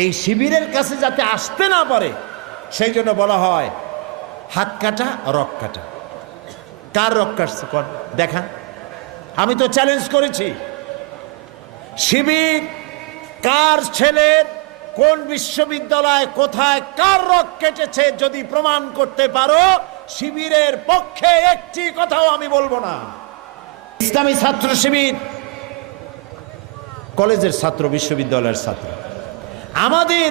এই শিবিরের কাছে যাতে আসতে না পারে, সেই জন্য বলা হয় হাত কাটা, রক কাটা। কার রক কাটছে কর দেখা। আমি তো চ্যালেঞ্জ করেছি। শিবির, কার ছেলের, কোন বিশ্ববিদ্যালয়, কোথায়, কার রক কেটেছে যদি প্রমাণ করতে পারো, শিবিরের পক্ষে একটি কথাও আমি বলব না। ইসলামী ছাত্র শিবির, কলেজের ছাত্র, বিশ্ববিদ্যালয়ের ছাত্র। আমাদের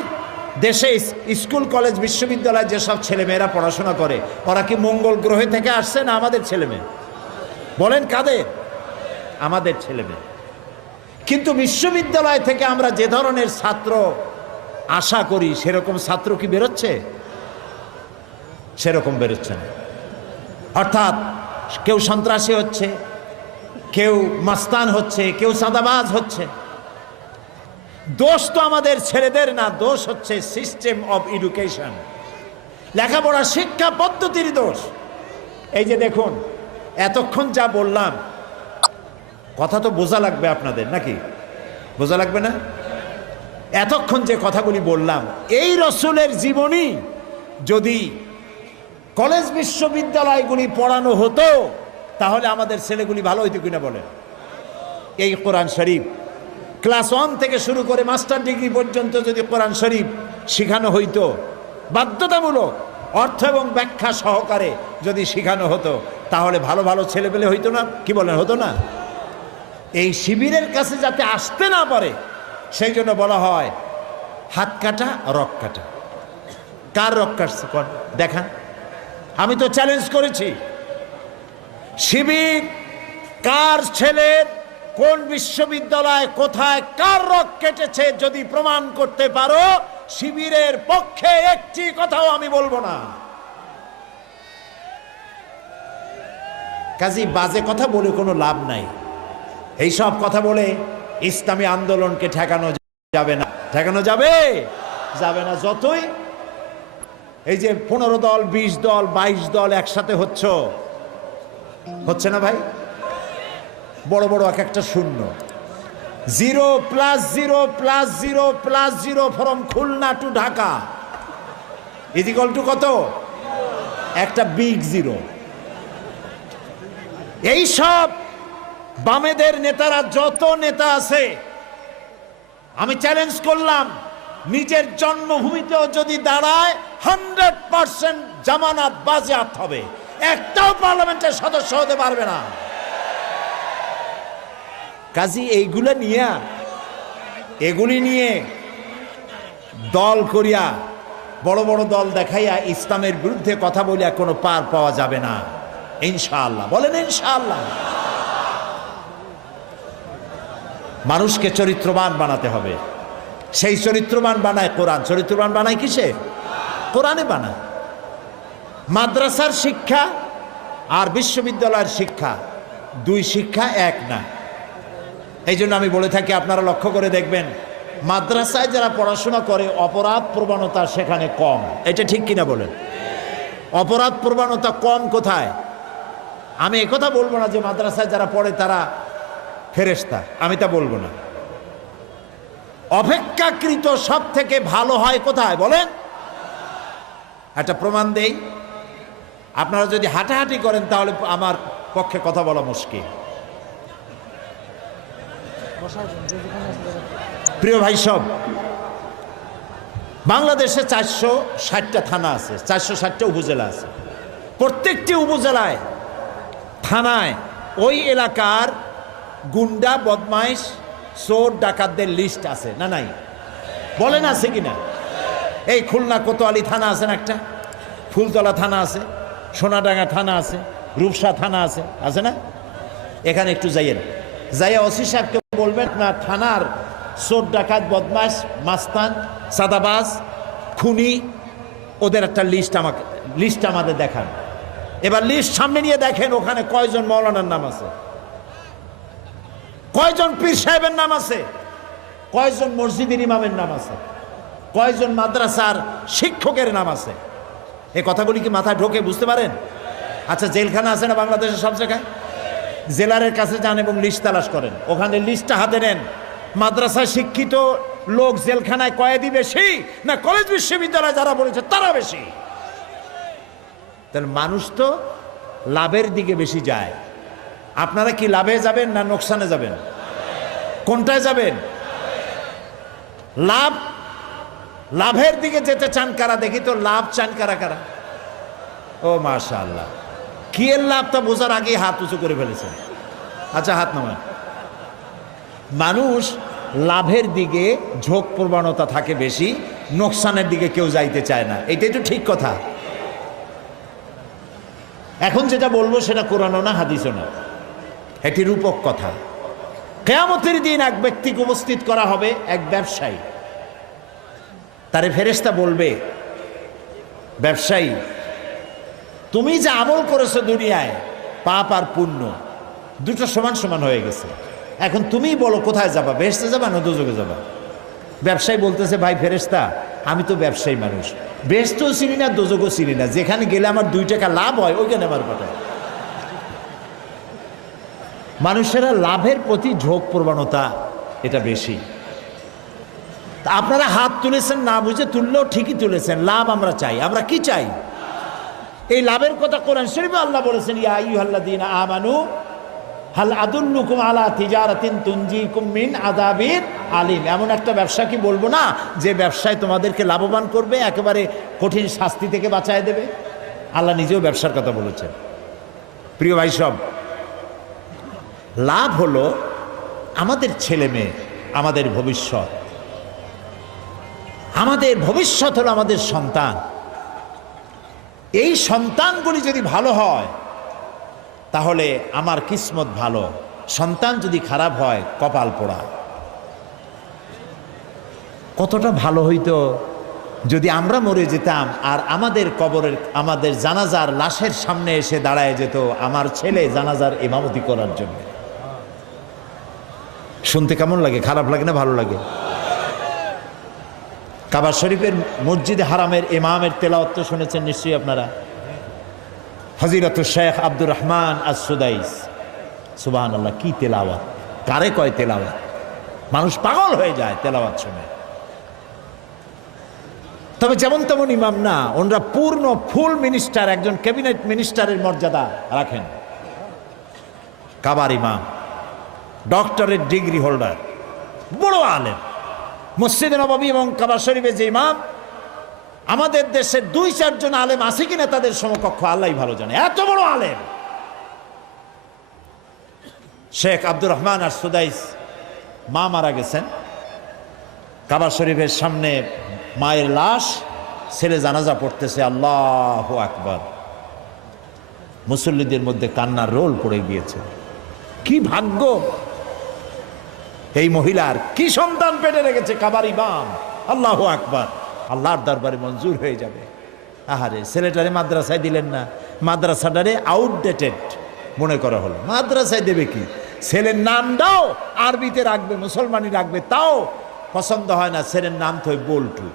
দেশে স্কুল, কলেজ, বিশ্ববিদ্যালয়ে যেসব ছেলেমেয়েরা পড়াশোনা করে, ওরা কি মঙ্গল গ্রহে থেকে আসছে না আমাদের ছেলেমেয়ে? বলেন কাদের? আমাদের ছেলেমেয়ে। কিন্তু বিশ্ববিদ্যালয় থেকে আমরা যে ধরনের ছাত্র আশা করি, সেরকম ছাত্র কি বেরোচ্ছে? সেরকম বেরোচ্ছে না। অর্থাৎ কেউ সন্ত্রাসী হচ্ছে, কেউ মাস্তান হচ্ছে, কেউ সাদাবাজ হচ্ছে। দোষ তো আমাদের ছেলেদের না, দোষ হচ্ছে সিস্টেম অফ এডুকেশন লেখাপড়া শিক্ষা পদ্ধতির দোষ। এই যে দেখুন, এতক্ষণ যা বললাম, কথা তো বোঝা লাগবে আপনাদের, নাকি? বোঝা লাগবে না? এতক্ষণ যে কথাগুলি বললাম, এই রসুলের জীবনী যদি কলেজ বিশ্ববিদ্যালয়গুলি পড়ানো হতো, তাহলে আমাদের ছেলেগুলি ভালো হইতো কিনা বলেন? এই কোরআন শরীফ ক্লাস ওয়ান থেকে শুরু করে মাস্টার ডিগ্রি পর্যন্ত যদি কোরআন শরীফ শেখানো হইতো, বাধ্যতামূলক অর্থ এবং ব্যাখ্যা সহকারে যদি শেখানো হতো, তাহলে ভালো ভালো ছেলেপেলে হইতো না, কি বলেন, হতো না? এই শিবিরের কাছে যাতে আসতে না পারে, সেই জন্য বলা হয় হাত কাটা, রক কাটা। কার রক কাটছে কর দেখা আমি তো চ্যালেঞ্জ করেছি। শিবির কার ছেলের কোন বিশ্ববিদ্যালয় কোথায় কার রক কেটেছে যদি প্রমাণ করতে পারো, শিবিরের পক্ষে একটি কথাও আমি বলব না। কাজী, বাজে কথা বলে কোনো লাভ নাই। এই সব কথা বলে ইসলামী আন্দোলনকে ঠেকানো যাবে না। ঠেকানো যাবে? যাবে না যতই। এই যে পনেরো দল, বিশ দল, বাইশ দল একসাথে হচ্ছ, হচ্ছে না ভাই? বড় বড় এক একটা শূন্য। Zero plus zero plus zero plus zero from Khulna to Dhaka. Equal to কত? একটা বিগ জিরো এই সব বামেদের নেতারা যত নেতা আছে, আমি চ্যালেঞ্জ করলাম, নিজের জন্মভূমিতেও যদি দাঁড়ায় হান্ড্রেড পার্সেন্ট জামানাত বাজেয়াপ্ত হবে। একটাও পার্লামেন্টের সদস্য হতে পারবে না। কাজী, এইগুলো নিয়া, এগুলি নিয়ে দল করিয়া, বড় বড় দল দেখাইয়া ইসলামের বিরুদ্ধে কথা বলিয়া কোনো পার পাওয়া যাবে না। ইনশাআল্লাহ। বলেন ইনশাআল্লাহ। মানুষকে চরিত্রবান বানাতে হবে। সেই চরিত্রবান বানায় কোরআন। চরিত্রবান বানায় কিসে? কোরআনে বানায়। মাদ্রাসার শিক্ষা আর বিশ্ববিদ্যালয়ের শিক্ষা, দুই শিক্ষা এক না। এই জন্য আমি বলে থাকি, আপনারা লক্ষ্য করে দেখবেন, মাদ্রাসায় যারা পড়াশোনা করে, অপরাধ প্রবণতা সেখানে কম। এটা ঠিক কিনা বলেন? অপরাধ প্রবণতা কম কোথায়? আমি একথা বলব না যে মাদ্রাসায় যারা পড়ে, তারা ফেরেস্তা আমি তা বলব না। অপেক্ষাকৃত সব থেকে ভালো হয় কোথায় বলেন? একটা প্রমাণ দেই। আপনারা যদি হাঁটাহাঁটি করেন, তাহলে আমার পক্ষে কথা বলা মুশকিল। প্রিয় ভাই সব, বাংলাদেশে চারশো ষাটটা থানা আছে, চারশো ষাটটা উপজেলা আছে। প্রত্যেকটি উপজেলায়, থানায়, ওই এলাকার গুন্ডা, বদমাইশ, চোর, ডাকাতদের লিস্ট আছে, না নাই? বলেন আছে কিনা? এই খুলনা কোতোয়ালি থানা আছে না একটা? ফুলতলা থানা আছে, সোনাডাঙ্গা থানা আছে, রূপসা থানা আছে আছে না? এখানে একটু যাইয়েন। যাইয়া ওসি সাহেবকে বলবেন, না, থানার চোর ডাকাত বদমাস মাস্তান সাদাবাজ খুনি, ওদের একটা লিস্ট আমাকে লিস্ট আমাদের দেখান। এবার লিস্ট সামনে নিয়ে দেখেন ওখানে কয়জন মৌলানার নাম আছে। কয়জন পীর সাহেবের নাম আছে? কয়জন মসজিদের ইমামের নাম আছে? কয়জন মাদ্রাসার শিক্ষকের নাম আছে? এই কথাগুলি কি মাথায় ঢোকে বুঝতে পারেন? আচ্ছা জেলখানা আছে না বাংলাদেশের সব জায়গায়? জেলারের কাছে যান এবং লিস্ট তালাশ করেন। ওখানে লিস্টটা হাতে নেন। মাদ্রাসায় শিক্ষিত লোক জেলখানায় কয়েদি বেশি না কলেজ বিশ্ববিদ্যালয়ে যারা বলেছে তারা বেশি? তাহলে মানুষ তো লাভের দিকে বেশি যায়। আপনারা কি লাভে যাবেন না নোকসানে যাবেন? কোনটায় যাবেন? লাভ, লাভের দিকে যেতে চান কারা? দেখি তো লাভ চান কারা কারা? ও মাশা আল্লাহ কি এর লাভটা বোঝার আগেই হাত উঁচু করে ফেলেছেন আচ্ছা হাত নামান। মানুষ লাভের দিকে ঝোঁক প্রবণতা থাকে বেশি, নোকসানের দিকে কেউ যাইতে চায় না। এটাই তো ঠিক কথা। এখন যেটা বলব সেটা কোরআনও না, হাদিসও না। এটি রূপক কথা। কেয়ামতের দিন এক ব্যক্তিকে উপস্থিত করা হবে এক ব্যবসায়ী। তারে ফেরেস্তা বলবে, ব্যবসায়ী তুমি যে আমল করেছ দুনিয়ায়, পাপ আর পুণ্য, দুটো সমান সমান হয়ে গেছে। এখন তুমি বলো কোথায় যাবা বেসতে যাবা না দুযোগে যাবা? ব্যবসায়ী বলতেছে, ভাই ফেরেস্তা আমি তো ব্যবসায়ী মানুষ। বেসতেও চিনি না দোজগও চিনি না। যেখানে গেলে আমার দুই টাকা লাভ হয়, ওইখানে আমার পাঠায় মানুষেরা লাভের প্রতি ঝোঁক প্রবণতা, এটা বেশি। আপনারা হাত তুলেছেন না বুঝে, তুললেও ঠিকই তুলেছেন। লাভ আমরা চাই। আমরা কি চাই? এই লাভের কথা কোরআন শরীফে আল্লাহ বলেছেন, ইয়া আইয়ুহাল্লাযীনা আমানু, হাল আদুল্লুকুম আলা তিজারাতিন তুনজিকুম মিন আযাবিন আলিম। এমন একটা ব্যবসা কি বলব না, যে ব্যবসায় তোমাদেরকে লাভবান করবে, একেবারে কঠিন শাস্তি থেকে বাঁচায় দেবে? আল্লাহ নিজেও ব্যবসার কথা বলেছেন। প্রিয় ভাই সব, লাভ হলো আমাদের ছেলে মেয়ে, আমাদের ভবিষ্যৎ। আমাদের ভবিষ্যৎ হলো আমাদের সন্তান। এই সন্তানগুলি যদি ভালো হয়, তাহলে আমার কিসমত ভালো। সন্তান যদি খারাপ হয়, কপাল পোড়া। কতটা ভালো হইতো যদি আমরা মরে যেতাম আর আমাদের কবরের, আমাদের জানাজার লাশের সামনে এসে দাঁড়ায় যেত আমার ছেলে জানাজার ইমামতি করার জন্য। শুনতে কেমন লাগে? খারাপ লাগে না ভালো লাগে? কাবা শরীফের মসজিদে হারামের ইমামের তেলাওয়াত শুনেছেন নিশ্চয়ই আপনারা। হজিরত শেখ আব্দুর রহমান আজ সুদাইস সুবাহান আল্লাহ কি তেলাওয়াত? কারে কয় তেলাওয়াত? মানুষ পাগল হয়ে যায় তেলাওয়াত শুনে। তবে যেমন তেমন ইমাম না, ওনরা পূর্ণ ফুল মিনিস্টার, একজন ক্যাবিনেট মিনিস্টারের মর্যাদা রাখেন। কাবার ইমাম ডক্টরের ডিগ্রি হোল্ডার, বড় আলেম। মসজিদে নবাবী এবং কাবা শরীফে যে ইমাম, আমাদের দেশের দুই চারজন আলেম আছে কিনা তাদের সমকক্ষ আল্লাহ ভালো জানে। এত বড় আলেম! শেখ আব্দুর রহমান আর সুদাইস মা মারা গেছেন। কাবা শরীফের সামনে মায়ের লাশ, ছেলে জানাজা পড়তেছে, আল্লাহ আকবার। মুসল্লিদের মধ্যে কান্নার রোল পড়ে গিয়েছে। কি ভাগ্য! এই মহিলার কি সন্তান পেটে রেখেছে? কাবার ইমাম। আল্লাহ আকবার। আল্লাহর দরবারে মঞ্জুর হয়ে যাবে। আহারে, ছেলেটারে মাদ্রাসায় দিলেন না। মাদ্রাসাটারে আউটডেটেড মনে করা হলো। মাদ্রাসায় দেবে কি? ছেলের নামটাও আরবিতে রাখবে, মুসলমানি রাখবে, তাও পছন্দ হয় না। ছেলের নাম তো বল্টু।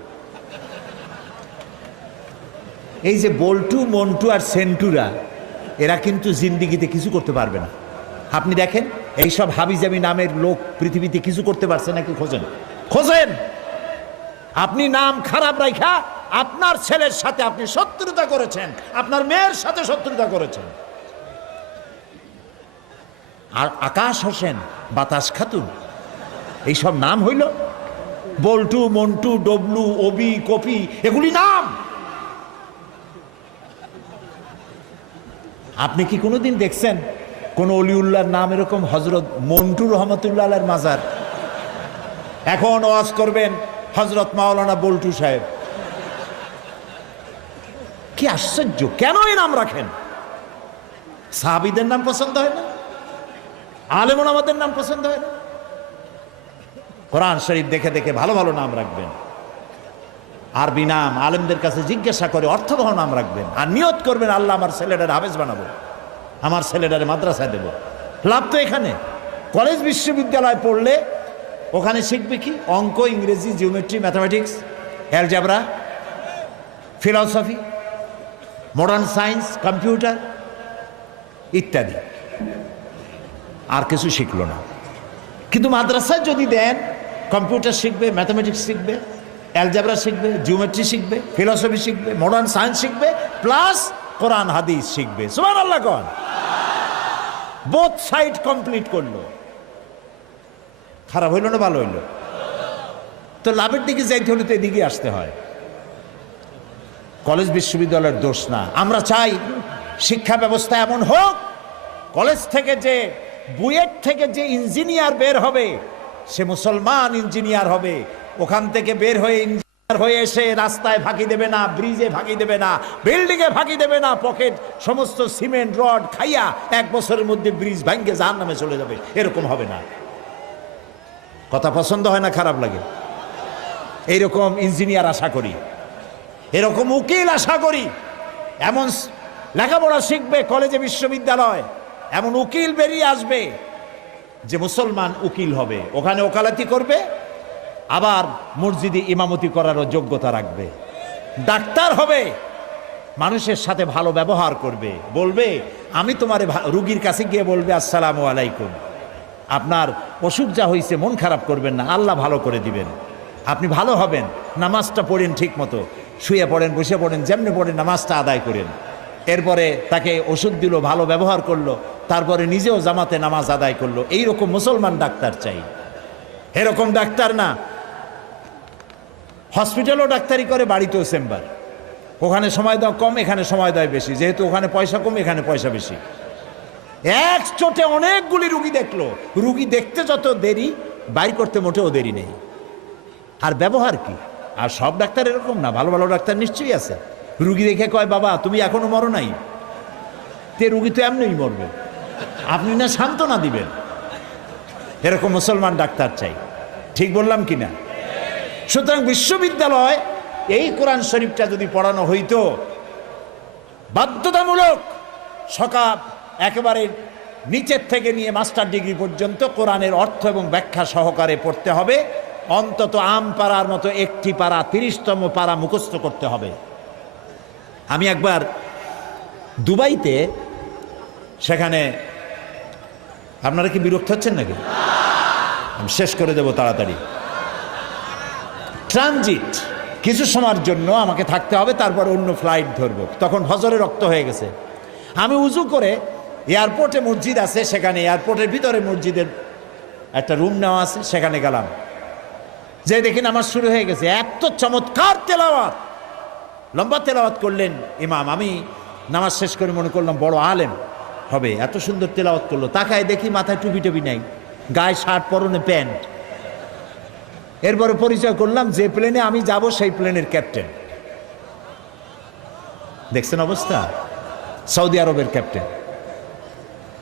এই যে বল্টু, মন্টু আর সেন্টুরা, এরা কিন্তু জিন্দিগিতে কিছু করতে পারবে না। আপনি দেখেন এইসব হাবিজাবি নামের লোক পৃথিবীতে কিছু করতে পারছে নাকি খোঁজেন খোঁজেন! আপনি নাম খারাপ রাখা আপনার ছেলের সাথে আপনি শত্রুতা করেছেন, আপনার মেয়ের সাথে শত্রুতা করেছেন। আর আকাশ হোসেন, বাতাস খাতুন, এইসব নাম হইল বল্টু, মন্টু, ডবলু, ওবি, কপি, এগুলি নাম! আপনি কি কোনোদিন দেখছেন কোন অলিউল্লাহর নাম এরকম হজরত মন্টু রহমতুল্লাহ মাজার। এখন ওয়াজ করবেন হজরত মাওলানা বল্টু সাহেব। কি আশ্চর্য, কেন এই নাম রাখেন? সাহাবিদের নাম পছন্দ হয় না? আলেমন আমাদের নাম পছন্দ হয় না? কোরআন শরীফ দেখে দেখে ভালো ভালো নাম রাখবেন। আরবি নাম আলেমদের কাছে জিজ্ঞাসা করে অর্থবহ নাম রাখবেন। আর নিয়ত করবেন, আল্লাহ আমার ছেলেটার হাফেজ বানাবো। আমার ছেলেটারে মাদ্রাসায় দেব। লাভ তো এখানে। কলেজ বিশ্ববিদ্যালয় পড়লে ওখানে শিখবে কি? অঙ্ক, ইংরেজি, geometry, mathematics, algebra, philosophy, modern science, computer ইত্যাদি। আর কিছু শিখলো না। কিন্তু মাদ্রাসায় যদি দেন, কম্পিউটার শিখবে, ম্যাথামেটিক্স শিখবে, অ্যালজাবরা শিখবে, জিওমেট্রি শিখবে, ফিলসফি শিখবে, মডার্ন সায়েন্স শিখবে, প্লাস কোরআন, হাদিস শিখবে। সুমান আল্লাহ কন। বোথ সাইড কমপ্লিট করল। খারাপ হইল না ভালো হইল? তো লাভের দিকে যাইতে হলে তো এদিকে আসতে হয়। কলেজ বিশ্ববিদ্যালয়ের দোষ না। আমরা চাই শিক্ষা ব্যবস্থা এমন হোক, কলেজ থেকে যে বুয়েট থেকে যে ইঞ্জিনিয়ার বের হবে, সে মুসলমান ইঞ্জিনিয়ার হবে, ওখান থেকে বের হয়ে হয়ে এসে রাস্তায় ফাঁকি দেবে না, ব্রিজে ফাঁকি দেবে না বিল্ডিংয়ে ফাঁকি দেবে না পকেট সমস্ত সিমেন্ট রড খাইয়া এক বছরের মধ্যে ব্রিজ ভাঙ্গে জাহান নামে চলে যাবে। এরকম হবে না। কথা পছন্দ হয় না, খারাপ লাগে? এইরকম ইঞ্জিনিয়ার আশা করি। এরকম উকিল আশা করি। এমন লেখাপড়া শিখবে কলেজে বিশ্ববিদ্যালয়। এমন উকিল বেরিয়ে আসবে যে মুসলমান উকিল হবে। ওখানে ওকালাতি করবে আবার মসজিদে ইমামতি করারও যোগ্যতা রাখবে। ডাক্তার হবে, মানুষের সাথে ভালো ব্যবহার করবে। বলবে, আমি তোমার রুগীর কাছে গিয়ে বলবে, আসসালামু আলাইকুম। আপনার অসুখ যা হয়েছে মন খারাপ করবেন না, আল্লাহ ভালো করে দিবেন। আপনি ভালো হবেন, নামাজটা পড়েন ঠিক মতো। শুয়ে পড়েন, বসে পড়েন, যেমনি পড়েন, নামাজটা আদায় করেন। এরপরে তাকে ওষুধ দিল, ভালো ব্যবহার করল, তারপরে নিজেও জামাতে নামাজ আদায় করল। এইরকম মুসলমান ডাক্তার চাই। এরকম ডাক্তার না হসপিটালও ডাক্তারি করে, বাড়িতেও চেম্বার। ওখানে সময় দেওয়া কম, এখানে সময় দেয় বেশি। যেহেতু ওখানে পয়সা কম, এখানে পয়সা বেশি। এক চোটে অনেকগুলি রুগী দেখল। রুগী দেখতে যত দেরি বাইর করতে মোটেও দেরি নেই। আর ব্যবহার কি? আর সব ডাক্তার এরকম না, ভালো ভালো ডাক্তার নিশ্চয়ই আছে। রুগী দেখে কয়, বাবা, তুমি এখনও মরো নাই? তে রুগী তো এমনিই মরবে। আপনি না সান্ত্বনা দিবেন। এরকম মুসলমান ডাক্তার চাই। ঠিক বললাম কি না? সুতরাং বিশ্ববিদ্যালয়, এই কোরআন শরীফটা যদি পড়ানো হইতো, বাধ্যতামূলক সকাল একেবারে নিচের থেকে নিয়ে মাস্টার ডিগ্রি পর্যন্ত কোরআনের অর্থ এবং ব্যাখ্যা সহকারে পড়তে হবে। অন্তত আম পাড়ার মতো একটি পাড়া, তিরিশতম পাড়া মুখস্থ করতে হবে। আমি একবার দুবাইতে, সেখানে আপনারা কি বিরক্ত হচ্ছেন নাকি? আমি শেষ করে দেব তাড়াতাড়ি। ট্রানজিট। কিছু সময়ের জন্য আমাকে থাকতে হবে, তারপর অন্য ফ্লাইট ধরবো। তখন হজরে রক্ত হয়ে গেছে। আমি উজু করে এয়ারপোর্টে মসজিদ আছে, সেখানে এয়ারপোর্টের ভিতরে মসজিদের একটা রুম নেওয়া আছে, সেখানে গেলাম। যে দেখি নামাজ শুরু হয়ে গেছে। এত চমৎকার তেলাওয়াত! লম্বা তেলাওয়াত করলেন ইমাম। আমি নামাজ শেষ করে মনে করলাম, বড় আলেম হবে। এত সুন্দর তেলাওয়াত করল। তাকায় দেখি মাথায় টুপি টুপি নাই। গায়ে শার্ট, পরনে প্যান্ট। এরপরে পরিচয় করলাম, যে প্লেনে আমি যাব, সেই প্লেনের ক্যাপ্টেন দেখছেন অবস্থা? সৌদি আরবের ক্যাপ্টেন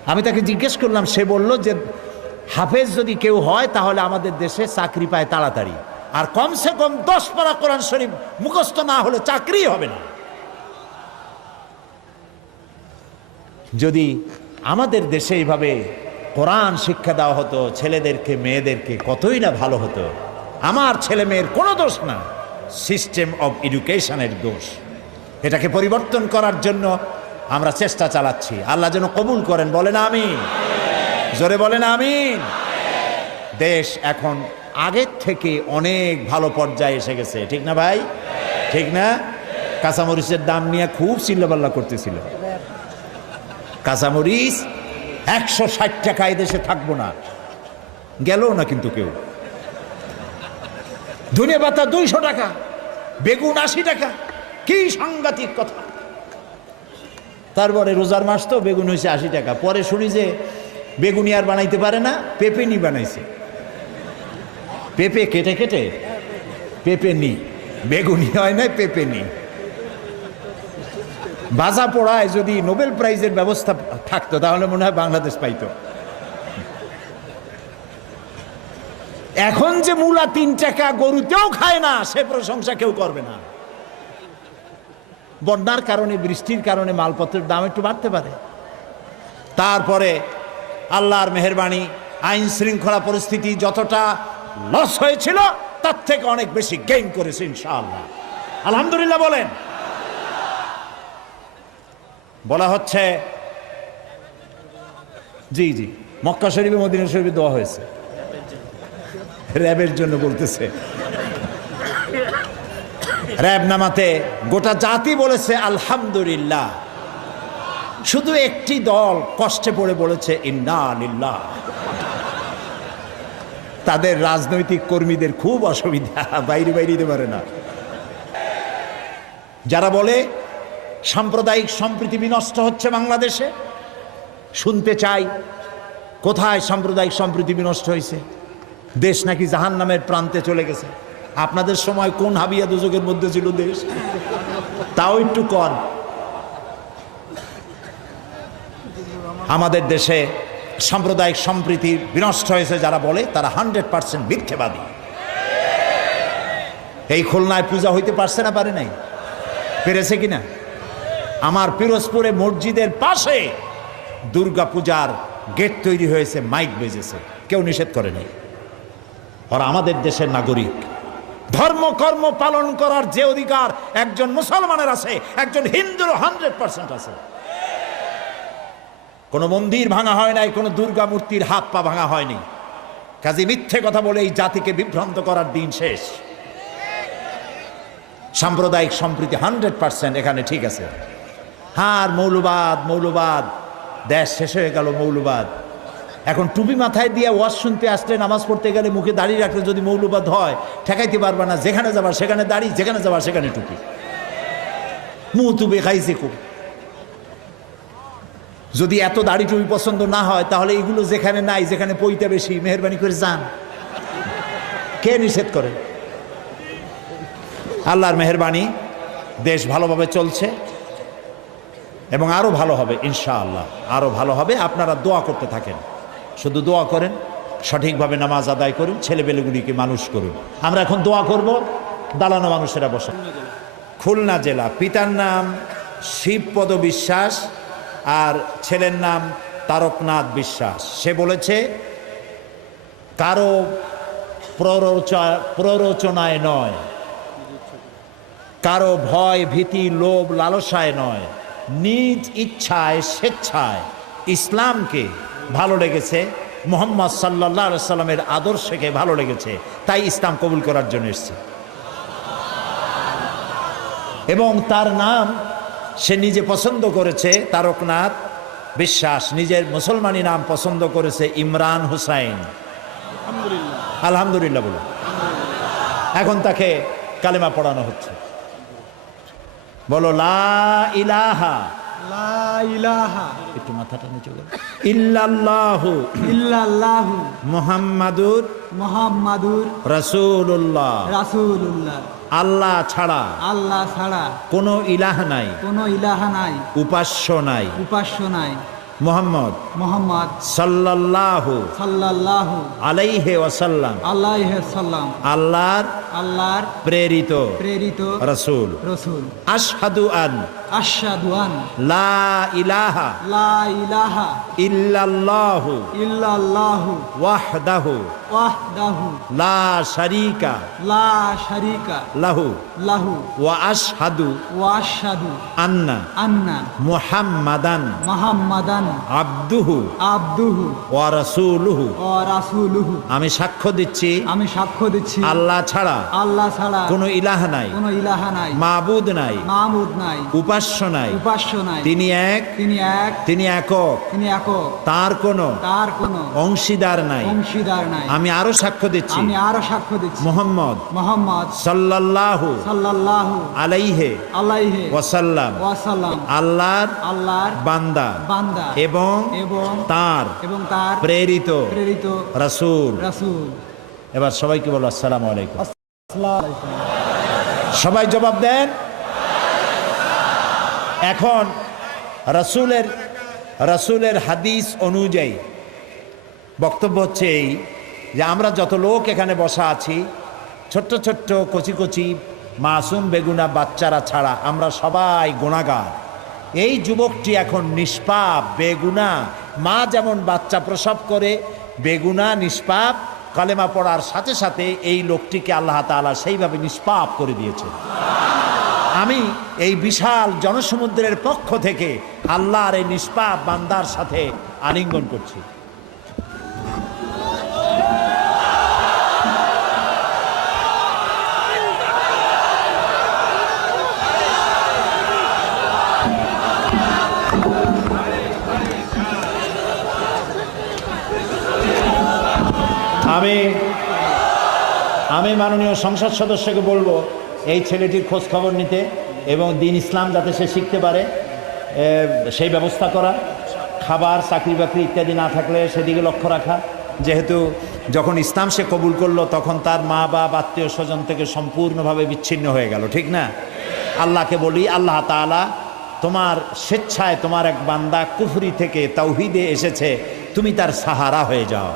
আমি তাকে জিজ্ঞেস করলাম, সে বলল যে, হাফেজ যদি কেউ হয়, তাহলে আমাদের দেশে চাকরি পায় তাড়াতাড়ি। আর কমসে কম দশ পারা কোরআন শরীফ মুখস্থ না হলে চাকরি হবে না। যদি আমাদের দেশে এইভাবে কোরআন শিক্ষা দেওয়া হতো, ছেলেদেরকে, মেয়েদেরকে, কতই না ভালো হতো আমার ছেলে মেয়ের কোনো দোষ না। সিস্টেম অব এডুকেশনের দোষ। এটাকে পরিবর্তন করার জন্য আমরা চেষ্টা চালাচ্ছি। আল্লাহ যেন কবুল করেন। বলেন আমি জোরে বলেন আমিন। দেশ এখন আগের থেকে অনেক ভালো পর্যায়ে এসে গেছে। ঠিক না ভাই? ঠিক না? কাঁচামরিচের দাম নিয়ে খুব চিল্লাপাল্লা করতেছিল। কাঁচামরিচ একশো ষাট টাকা এই দেশে থাকব না। গেল না কিন্তু কেউ। ধনে পাতা দুইশো টাকা, বেগুন আশি টাকা। কি সাংঘাতিক কথা। তারপরে রোজার মাস তো বেগুন হয়েছে আশি টাকা। পরে শুনি যে বেগুনি আর বানাইতে পারে না পেঁপে নি বানাইছে। পেঁপে কেটে কেটে পেঁপে নি বেগুনি হয় না পেঁপে নি বাজা পড়ায় যদি নোবেল প্রাইজের ব্যবস্থা থাকতো, তাহলে মনে হয় বাংলাদেশ পাইতো। এখন যে মূলা তিন টাকা গরুতেও খায় না, সে প্রশংসা কেউ করবে না। বন্যার কারণে, বৃষ্টির কারণে মালপত্রের দাম একটু বাড়তে পারে। তারপরে আল্লাহর মেহরবানি, আইন শৃঙ্খলা পরিস্থিতি যতটা লস হয়েছিল, তার থেকে অনেক বেশি গেইন করেছে ইনশাআল্লাহ। আলহামদুলিল্লাহ বলেন। বলা হচ্ছে, জি জি, মক্কা শরীফে, মদিনা শরীফে দেওয়া হয়েছে। র্যাবের জন্য বলতেছে। র্যাব নামাতে গোটা জাতি বলেছে, আলহামদুলিল্লাহ। শুধু একটি দল কষ্টে পড়ে বলেছে, ইন্না লিল্লাহ। তাদের রাজনৈতিক কর্মীদের খুব অসুবিধা, বাইরে বাইরে দিতে পারে না। যারা বলে, সাম্প্রদায়িক সম্প্রীতি বিনষ্ট হচ্ছে বাংলাদেশে। শুনতে চাই, কোথায় সাম্প্রদায়িক সম্প্রীতি বিনষ্ট হয়েছে? দেশ নাকি জাহান নামের প্রান্তে চলে গেছে। আপনাদের সময় কোন হাবিয়া দুজকের মধ্যে ছিল দেশ? তাও একটু কন। আমাদের দেশে সাম্প্রদায়িক সম্প্রীতি বিনষ্ট হয়েছে যারা বলে, তারা হান্ড্রেড পার্সেন্ট মিথ্যেবাদী। এই খুলনায় পূজা হইতে পারছে না, পারে নাই? পেরেছে কিনা? আমার পিরোজপুরে মসজিদের পাশে দুর্গা পূজার গেট তৈরি হয়েছে, মাইক বেজেছে। কেউ নিষেধ করে নাই। ওরা আমাদের দেশের নাগরিক। ধর্ম, কর্ম পালন করার যে অধিকার একজন মুসলমানের আছে, একজন হিন্দুর হান্ড্রেড পার্সেন্ট আছে। কোনো মন্দির ভাঙা হয় নাই, কোনো দুর্গা মূর্তির হাত পা ভাঙা হয়নি। কাজে মিথ্যে কথা বলে এই জাতিকে বিভ্রান্ত করার দিন শেষ। সাম্প্রদায়িক সম্প্রীতি হান্ড্রেড পার্সেন্ট এখানে ঠিক আছে। আর মৌলবাদ মৌলবাদ। দেশ শেষ হয়ে গেল মৌলবাদ। এখন টুপি মাথায় দিয়ে ওয়াজ শুনতে আসলে, নামাজ পড়তে গেলে মুখে দাঁড়িয়ে রাখলে যদি মৌলবাদ হয়, ঠেকাইতে পারবে না, যেখানে যাবার সেখানে দাড়ি, যেখানে যাবার সেখানে টুপি। মুহ তুবে খাইছে খুব যদি এত দাড়ি টুপি পছন্দ না হয়, তাহলে এগুলো যেখানে নাই, যেখানে পইতে বেশি, মেহরবানি করে যান। কে নিষেধ করে? আল্লাহর মেহরবানি দেশ ভালোভাবে চলছে এবং আরও ভালো হবে, ইনশাআল্লাহ। আরও ভালো হবে, আপনারা দোয়া করতে থাকেন। শুধু দোয়া করেন, সঠিকভাবে নামাজ আদায় করুন, ছেলেপেলেগুলিকে মানুষ করুন। আমরা এখন দোয়া করব, দালানো মানুষেরা বসে। খুলনা জেলা, পিতার নাম শিবপদ বিশ্বাস আর ছেলের নাম তারকনাথ বিশ্বাস। সে বলেছে, কারও প্ররোচা- প্ররোচনায় নয়, কারও ভয়, ভীতি, লোভ, লালসায় নয়, নিজ ইচ্ছায়, স্বেচ্ছায় ইসলামকে ভালো লেগেছে। মোহাম্মদ সাল্লাহ সাল্লামের আদর্শকে ভালো লেগেছে। তাই ইসলাম কবুল করার জন্য এসছে। এবং তার নাম সে নিজে পছন্দ করেছে তারকনাথ বিশ্বাস। নিজের মুসলমানি নাম পছন্দ করেছে ইমরান হুসাইন। আলহামদুলিল্লাহ। বলে। এখন তাকে কালেমা পড়ানো হচ্ছে। বলো লা ইলাহা লা ইলাহা একটু মাথাটা নিচে করো। ইল্লাল্লাহু। ইল্লাল্লাহু। মুহাম্মাদুর মুহাম্মাদুর রাসূলুল্লাহ। রাসূলুল্লাহ। আল্লাহ ছাড়া আল্লাহ ছাড়া কোনো ইলাহ নাই। কোনো ইলাহা নাই। উপাস্য নাই। উপাস্য নাই। মোহাম্মদ মোহাম্মদ সাল্লাল্লাহু সাল্লাল্লাহু আলাইহে ওয়াসাল্লাম। আলাইহি সাল্লাম আল্লাহর আল্লাহর প্রেরিত প্রেরিত রাসূল। রাসূল। আশহাদু আন আশহাদু আন লা ইলাহা লা ইলাহা ইল্লাল্লাহু ইল্লাল্লাহু ওয়াহদাহু ওয়াহদাহু লা শারীকা লা শারীকা লাহু লাহু ওয়া আশহাদু ওয়া আশহাদু আন্না আন্না মুহাম্মাদান মুহাম্মাদান আবদুহু আবদুহু ওয়া রাসূলুহু ও রাসূলুহু আমি সাক্ষ্য দিচ্ছি আমি সাক্ষ্য দিচ্ছি আল্লাহ ছাড়া আল্লাহ ছাড়া কোনো ইলাহ নাই কোনো ইলাহা নাই মাবুদ নাই মাহমুদ নাই উপাস্য উপাস্য নাই। তিনি এক তিনি এক তিনি একক। তিনি একক। তার কোনো তার কোনো অংশীদার নাই। অংশীদার নাই। আমি আরও সাক্ষ্য দিচ্ছি। আমি আরও সাক্ষ্য দিচ্ছি। মোহাম্মদ মোহাম্মদ সাল্লাল্লাহু সাল্লাল্লাহু আলাইহে আলাইহি ওয়াসাল্লাম। ওয়াসাল্লাম। আল্লাহর আল্লাহর বান্দা বান্দা। এবং এবং তার এবং তার প্রেরিত প্রেরিত রাসূল। রাসূল। এবার সবাইকে বলো আসসালামু আলাইকুম। সবাই জবাব দেন। এখন রাসূলের রাসূলের হাদিস অনুযায়ী বক্তব্য হচ্ছে এই যে আমরা যত লোক এখানে বসা আছি, ছোট্ট ছোট্ট কচি কচি মাসুম বেগুনা বাচ্চারা ছাড়া আমরা সবাই গোনাগার এই যুবকটি এখন নিষ্পাপ, বেগুনা, মা যেমন বাচ্চা প্রসব করে, বেগুনা নিষ্পাপ, কালেমা পড়ার সাথে সাথে এই লোকটিকে আল্লাহ তাআলা সেইভাবে নিষ্পাপ করে দিয়েছে। আমি এই বিশাল জনসমুদ্রের পক্ষ থেকে আল্লাহর এই নিষ্পাপ বান্দার সাথে আলিঙ্গন করছি। আমি আমি মাননীয় সংসদ সদস্যকে বলব এই ছেলেটির খোঁজ খবর নিতে এবং দিন ইসলাম যাতে সে শিখতে পারে সেই ব্যবস্থা করা, খাবার, চাকরি বাকরি ইত্যাদি না থাকলে সেদিকে লক্ষ্য রাখা। যেহেতু যখন ইসলাম সে কবুল করল, তখন তার মা, বাপ, আত্মীয় স্বজন থেকে সম্পূর্ণভাবে বিচ্ছিন্ন হয়ে গেল, ঠিক না? আল্লাহকে বলি, আল্লাহ তাআলা তোমার স্বেচ্ছায় তোমার এক বান্দা কুফরি থেকে তাওহিদে এসেছে, তুমি তার সাহারা হয়ে যাও।